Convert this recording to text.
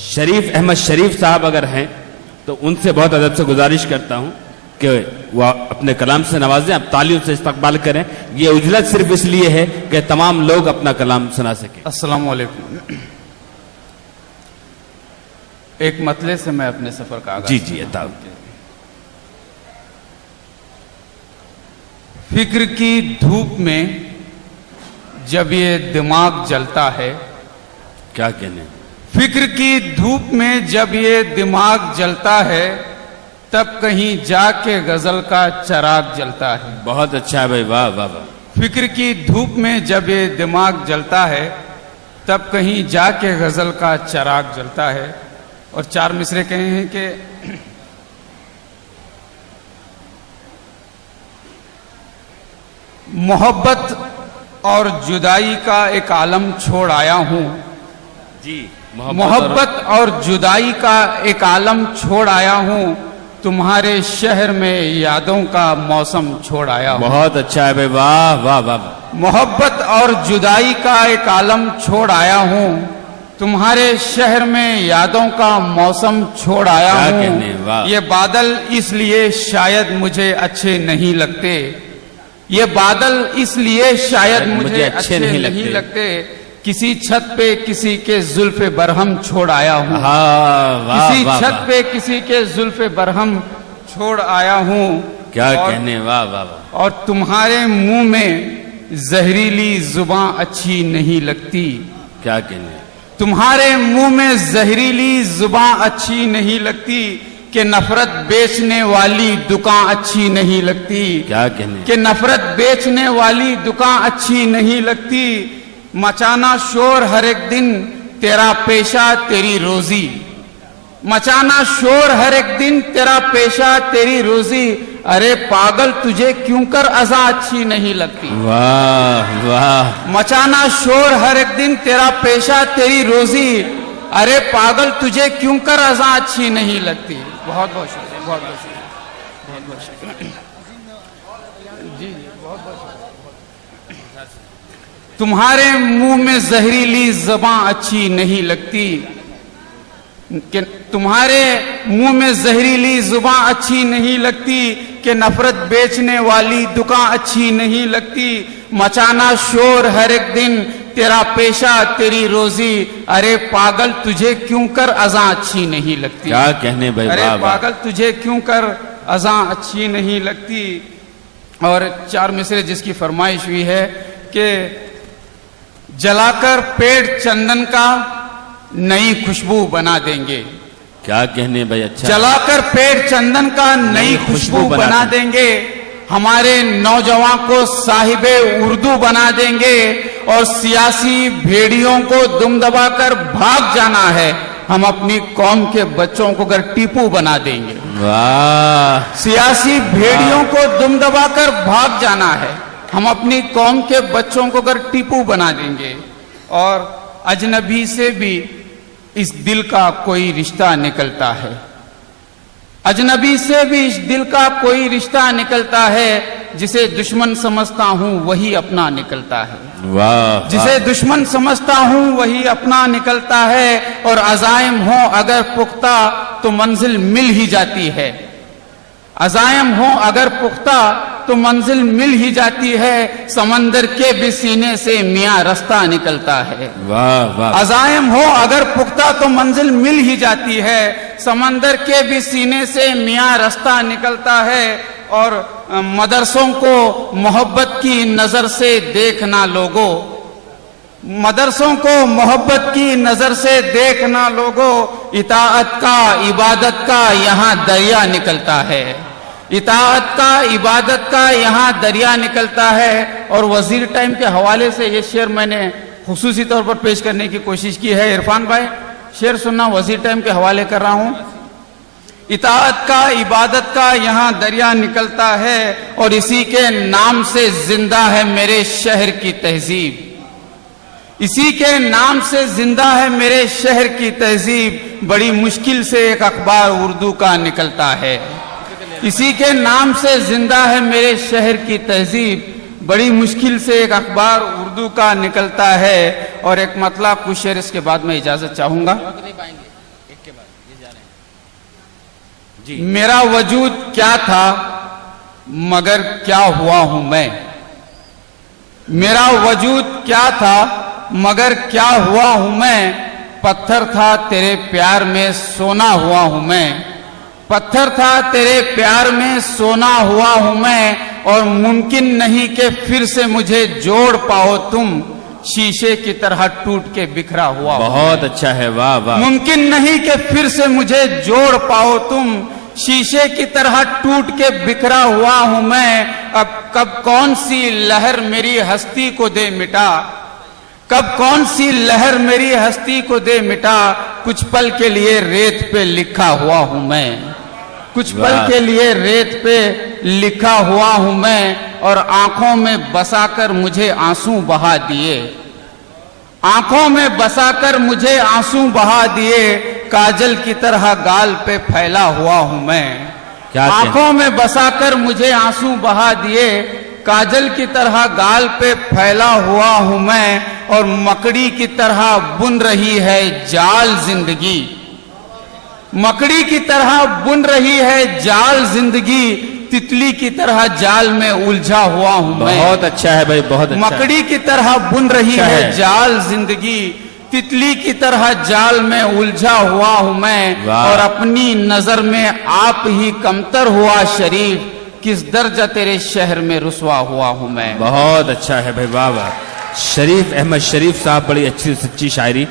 शरीफ अहमद शरीफ साहब अगर हैं तो उनसे बहुत अदब से गुजारिश करता हूं कि वह अपने कलाम से नवाजें, अब तालियों से इस्तकबाल करें। ये उजलत सिर्फ इसलिए है कि तमाम लोग अपना कलाम सुना सकें। अस्सलाम वालेकुम। एक मतले से मैं अपने सफर का आगाज। जी अता। फिक्र की धूप में जब ये दिमाग जलता है, क्या कहने, फिक्र की धूप में जब ये दिमाग जलता है, तब कहीं जाके गजल का चिराग जलता है। बहुत अच्छा है भाई, वाह वाह वाह। फिक्र की धूप में जब ये दिमाग जलता है, तब कहीं जाके गजल का चिराग जलता है। और 4 मिसरे कहे हैं कि मोहब्बत और जुदाई का एक आलम छोड़ आया हूं जी। मोहब्बत और जुदाई का एक आलम छोड़ आया हूं, तुम्हारे शहर में यादों का मौसम छोड़ आया हूं। बहुत अच्छा है भाई, वाह वाह वाह। मोहब्बत और जुदाई का एक आलम छोड़ आया हूं, तुम्हारे शहर में यादों का मौसम छोड़ आया हूं। ये बादल इसलिए शायद मुझे अच्छे नहीं लगते, ये बादल इसलिए शायद मुझे अच्छे नहीं लगते। किसी छत पे किसी के जुल्फे बरहम छोड़ आया हूँ। किसी छत पे किसी के जुल्फे बरहम छोड़ आया हूँ। क्या कहने, वाह वाह वाह। और तुम्हारे मुंह में जहरीली जुबान अच्छी नहीं लगती। क्या कहने, तुम्हारे मुंह में जहरीली जुबान अच्छी नहीं लगती, कि नफरत बेचने वाली दुकान अच्छी नहीं लगती। क्या कहने, कि नफरत बेचने वाली दुकान अच्छी नहीं लगती। मचाना शोर हर एक दिन तेरा पेशा तेरी रोजी, मचाना शोर हर एक दिन तेरा पेशा तेरी रोजी। अरे पागल तुझे क्यों कर अज़ा अच्छी नहीं लगती। वाह वाह। मचाना शोर हर एक दिन तेरा पेशा तेरी रोजी, अरे पागल तुझे क्यों कर अज़ा अच्छी नहीं लगती। बहुत बहुत शुक्रिया, बहुत बहुत शुक्रिया, बहुत बहुत शुक्रिया जी, बहुत बहुत शुक्रिया। तुम्हारे मुंह में जहरीली ज़बान अच्छी नहीं लगती, कि तुम्हारे मुंह में जहरीली जुबान अच्छी नहीं लगती, कि नफरत बेचने वाली दुकान अच्छी नहीं लगती। मचाना शोर हर एक दिन तेरा पेशा तेरी रोजी, अरे पागल तुझे क्यों कर अज़ा अच्छी नहीं लगती। क्या कहने भाई, अरे पागल तुझे क्यों कर अज़ा अच्छी नहीं लगती। और 4 मिसरे जिसकी फरमाइश हुई है कि जलाकर पेड़ चंदन का नई खुशबू बना देंगे। क्या कहने भाई, अच्छा। जलाकर पेड़ चंदन का नई खुशबू बना देंगे, हमारे नौजवान को साहिबे उर्दू बना देंगे, और सियासी भेड़ियों को दुम दबाकर भाग जाना है, हम अपनी कौम के बच्चों को अगर टीपू बना देंगे। वाह। सियासी भेड़ियों को दुम दबाकर भाग जाना है, हम अपनी कौम के बच्चों को अगर टीपू बना देंगे। और अजनबी से भी इस दिल का कोई रिश्ता निकलता है, अजनबी से भी इस दिल का कोई रिश्ता निकलता है, जिसे दुश्मन समझता हूं वही अपना निकलता है। वाह। जिसे दुश्मन समझता हूं वही अपना निकलता है, और अज़ाइम हो अगर पुख्ता तो मंजिल मिल ही जाती है। अज़ाइम हो अगर पुख्ता तो मंजिल मिल ही जाती है, समंदर के भी सीने से मियां रास्ता निकलता है। वाह वाह। अज़ाइम हो अगर पुख्ता तो मंजिल मिल ही जाती है, समंदर के भी सीने से मियां रास्ता निकलता है। और मदरसों को मोहब्बत की नजर से देखना लोगों, मदरसों को मोहब्बत की नजर से देखना लोगों, इताअत का इबादत का यहाँ दरिया निकलता है, इताअत का इबादत का यहाँ दरिया निकलता है। और वजीर टाइम के हवाले से ये शेर मैंने खुसूसी तौर पर पेश करने की कोशिश की है। इरफान भाई शेर सुनना, वजीर टाइम के हवाले कर रहा हूँ। इताअत का इबादत का यहाँ दरिया निकलता है, और इसी के नाम से जिंदा है मेरे शहर की तहजीब, इसी के नाम से जिंदा है मेरे शहर की तहजीब। बड़ी मुश्किल से एक अखबार उर्दू का निकलता है, इसी के नाम से जिंदा है मेरे शहर की तहजीब। बड़ी मुश्किल से एक अखबार उर्दू का निकलता है। और एक मतला कुछ शेर इसके बाद में इजाजत चाहूंगा। जी। मेरा वजूद क्या था मगर क्या हुआ हूं मैं। मेरा वजूद क्या था मगर क्या हुआ हूं मैं। पत्थर था तेरे प्यार में सोना हुआ हूं मैं। पत्थर था तेरे प्यार में सोना हुआ हूं मैं। और मुमकिन नहीं कि फिर से मुझे जोड़ पाओ तुम। शीशे की तरह टूट के बिखरा हुआ हूं। बहुत अच्छा है, वाह वाह। मुमकिन नहीं कि फिर से मुझे जोड़ पाओ तुम। शीशे की तरह टूट के बिखरा हुआ हूं मैं। अब कब कौन सी लहर मेरी हस्ती को दे मिटा। कब कौन सी लहर मेरी हस्ती को दे मिटा। कुछ पल के लिए रेत पे लिखा हुआ हूं मैं। कुछ पल वाह। के लिए रेत पे लिखा हुआ हूं मैं। और आंखों में बसाकर मुझे आंसू बहा दिए। आंखों में बसाकर मुझे आंसू बहा दिए। काजल की तरह गाल पे फैला हुआ हूं मैं। क्या कहें? आंखों में बसाकर मुझे आंसू बहा दिए। काजल की तरह गाल पे फैला हुआ हूं मैं। और मकड़ी की तरह बुन रही है जाल जिंदगी। मकड़ी की तरह बुन रही है जाल जिंदगी। तितली की तरह जाल में उलझा हुआ हूं मैं। बहुत अच्छा है भाई, बहुत अच्छा है। मकड़ी की तरह बुन रही अच्छा है है। जाल जिंदगी। तितली की तरह जाल में उलझा हुआ हूं मैं। वाह। और अपनी नजर में आप ही कमतर हुआ शरीफ। किस दर्जा तेरे शहर में रुसवा हुआ हूं मैं। बहुत अच्छा है भाई, वाह वाह। शरीफ अहमद शरीफ साहब, बड़ी अच्छी सच्ची शायरी।